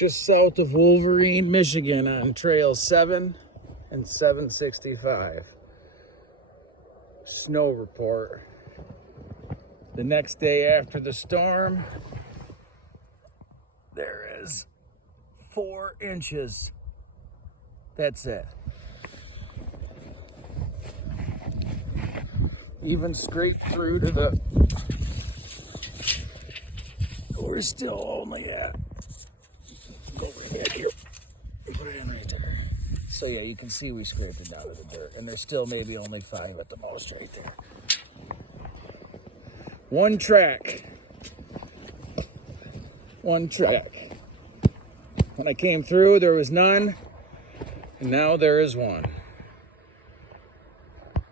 just south of Wolverine, Michigan on Trail 7 and 765. Snow report. The next day after the storm, there is 4 inches. That's it. Even scraped through to the, we're still only at, go right here, put it in right there. So yeah, you can see we scraped it down to the dirt, and there's still maybe only 5 at the most right there. One track. When I came through, there was none, and now there is one.